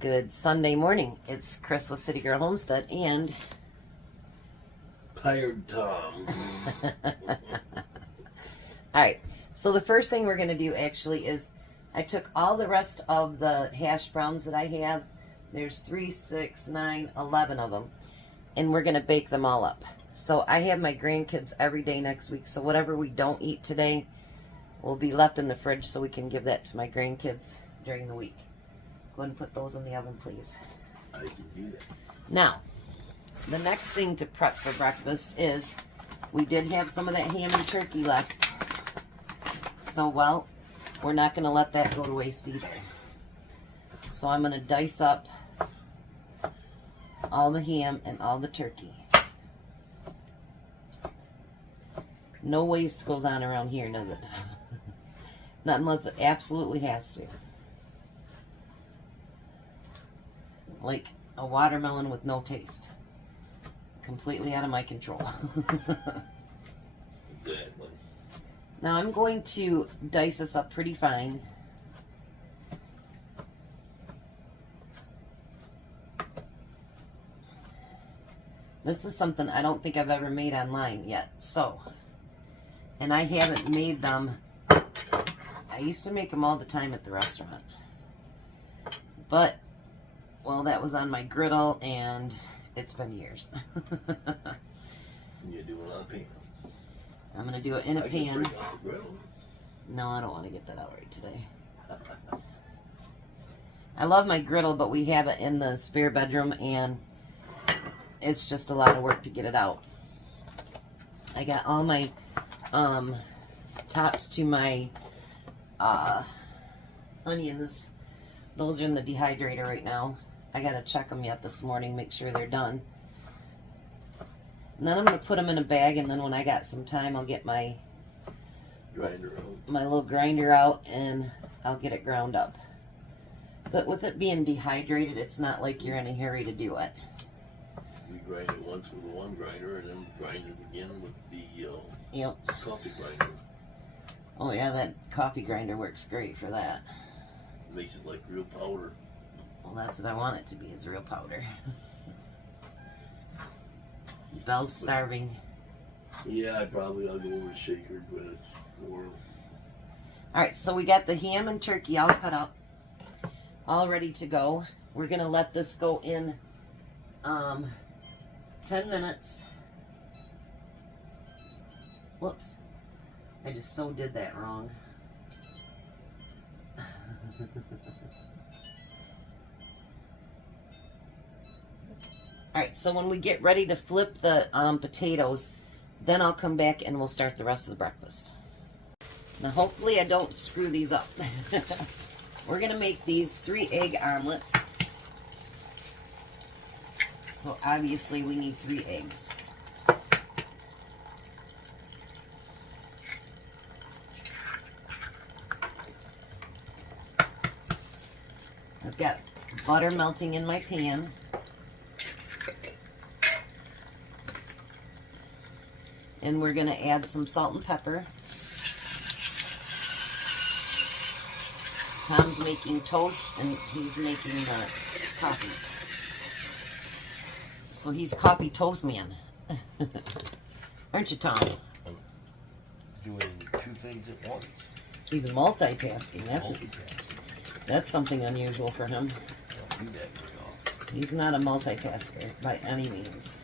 Good Sunday morning. It's Chris with City Girl Homestead and Tired Tom. Alright, so the first thing we're going to do actually is I took all the rest of the hash browns that I have. There's 3, 6, 9, 11 of them. And we're going to bake them all up. So I have my grandkids every day next week. So whatever we don't eat today will be left in the fridge so we can give that to my grandkids during the week. Go ahead and put those in the oven, please. I can do that. Now, the next thing to prep for breakfast is we did have some of that ham and turkey left. So, well, we're not going to let that go to waste either. So I'm going to dice up all the ham and all the turkey. No waste goes on around here, does it? Not unless it absolutely has to. Like a watermelon with no taste. Completely out of my control. Exactly. Now I'm going to dice this up pretty fine. This is something I don't think I've ever made online yet. So, and I haven't made them. I used to make them all the time at the restaurant. But well, that was on my griddle, and it's been years. You're doing it on a pan. I'm going to do it in a I pan. can break off the griddle. No, I don't want to get that out right today. I love my griddle, but we have it in the spare bedroom, and it's just a lot of work to get it out. I got all my tops to my onions. Those are in the dehydrator right now. I gotta check them yet this morning, make sure they're done. And then I'm gonna put them in a bag, and then when I got some time, I'll get my Grinder out. my little grinder out, and I'll get it ground up. But with it being dehydrated, it's not like you're in a hurry to do it. We grind it once with one grinder, and then grind it again with the Yep. coffee grinder. Oh yeah, that coffee grinder works great for that. Makes it like real powder. Well, that's what I want it to be, is real powder. Belle's starving. Yeah, I'll go over to shaker, but it's more. Alright, so we got the ham and turkey all cut up, all ready to go. We're going to let this go in 10 minutes. Whoops. I just so did that wrong. Alright, so when we get ready to flip the potatoes, then I'll come back and we'll start the rest of the breakfast. Now hopefully I don't screw these up. We're going to make these 3 egg omelets. So obviously we need 3 eggs. I've got butter melting in my pan. And we're going to add some salt and pepper. Tom's making toast and he's making coffee. So he's coffee toast man. Aren't you, Tom? I'm doing 2 things at once. He's multitasking. Multitasking. That's something unusual for him. Don't do that very often. He's not a multitasker by any means.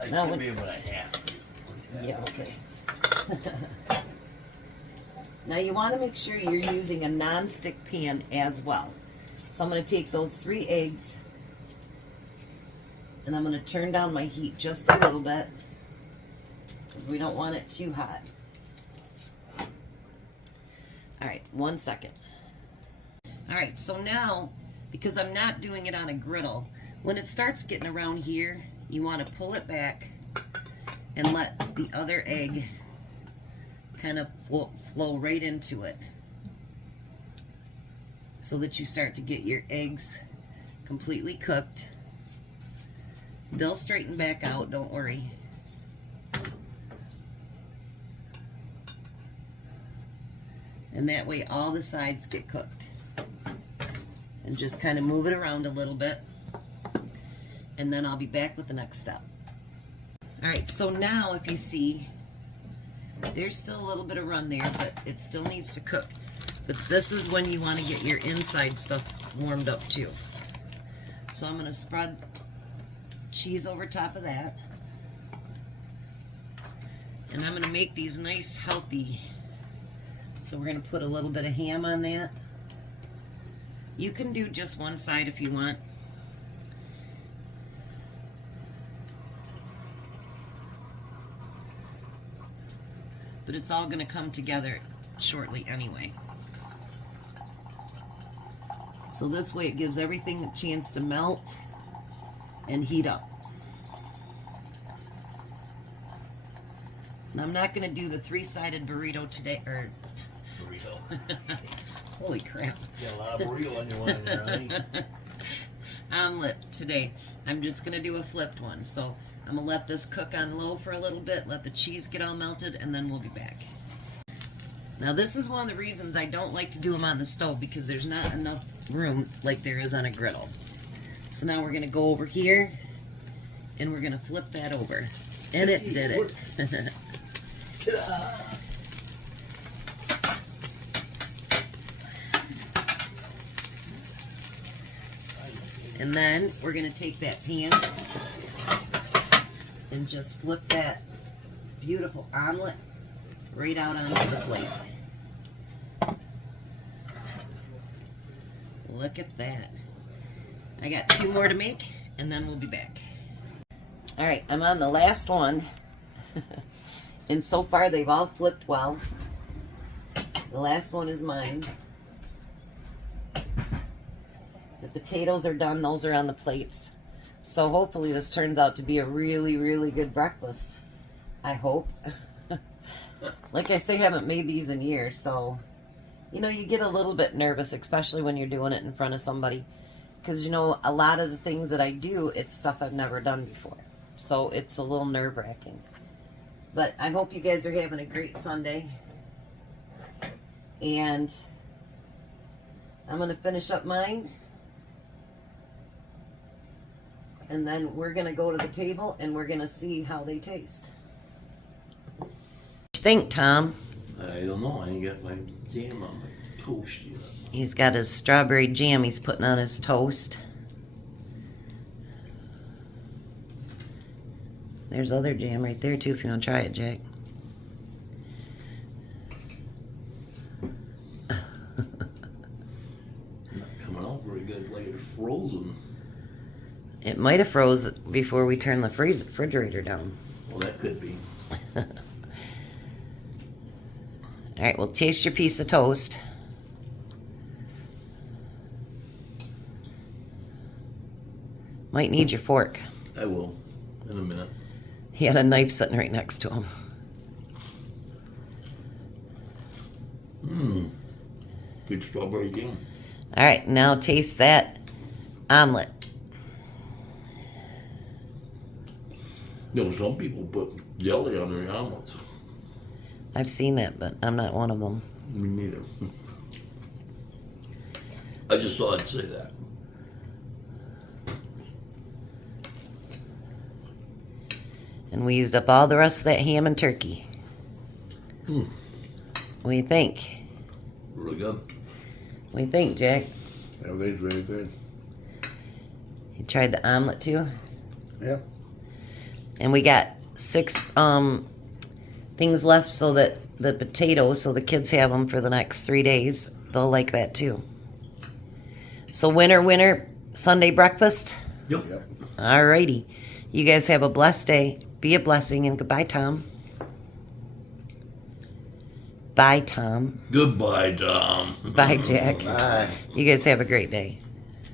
I No, should be able to have to. Yeah, okay. Now you want to make sure you're using a non-stick pan as well. So I'm going to take those 3 eggs and I'm going to turn down my heat just a little bit because we don't want it too hot. Alright, 1 second. Alright, so now, because I'm not doing it on a griddle, when it starts getting around here, you want to pull it back and let the other egg kind of flow right into it so that you start to get your eggs completely cooked. They'll straighten back out, don't worry. And that way all the sides get cooked. And just kind of move it around a little bit. And then I'll be back with the next step. Alright, so now if you see, there's still a little bit of run there, but it still needs to cook. But this is when you want to get your inside stuff warmed up too. So I'm going to spread cheese over top of that. And I'm going to make these nice healthy. So we're going to put a little bit of ham on that. You can do just one side if you want. But it's all going to come together shortly anyway. So this way it gives everything a chance to melt and heat up. Now I'm not going to do the three-sided burrito today, or Burrito. holy crap. You got a lot of burrito on your one there, honey. Omelette today. I'm just going to do a flipped one. So I'm going to let this cook on low for a little bit, let the cheese get all melted, and then we'll be back. Now this is one of the reasons I don't like to do them on the stove, because there's not enough room like there is on a griddle. So now we're going to go over here, and we're going to flip that over. And it did it. And then we're going to take that pan and just flip that beautiful omelet right out onto the plate. Look at that. I got 2 more to make, and then we'll be back. Alright, I'm on the last one. And so far they've all flipped well. The last one is mine. The potatoes are done. Those are on the plates. So hopefully this turns out to be a really, really good breakfast. I hope. Like I say, I haven't made these in years, so you know, you get a little bit nervous, especially when you're doing it in front of somebody, because you know, a lot of the things that I do, it's stuff I've never done before, so it's a little nerve-wracking. But I hope you guys are having a great Sunday, and I'm going to finish up mine, and then we're going to go to the table and we're going to see how they taste. What you think, Tom? I don't know. I ain't got my jam on my toast yet. He's got his strawberry jam he's putting on his toast. There's other jam right there too if you want to try it, Jack. Not coming out very good. It's like it's frozen. It might have froze before we turned the refrigerator down. Well, that could be. Alright, well, taste your piece of toast. Might need your fork. I will in a minute. He had a knife sitting right next to him. Mmm. Good strawberry jam. Alright, now taste that omelet. You know, some people put jelly on their omelets. I've seen that, but I'm not one of them. Me neither. I just thought I'd say that. And we used up all the rest of that ham and turkey. Mm. What do you think? Really good. What do you think, Jack? Everything's really good. You tried the omelet too? Yeah. And we got 6 things left so that the potatoes, so the kids have them for the next 3 days. They'll like that too. So winner, Sunday breakfast? Yep. Yep. Alrighty. You guys have a blessed day. Be a blessing, and goodbye, Tom. Bye, Tom. Goodbye, Tom. Bye, Jack. Bye. You guys have a great day.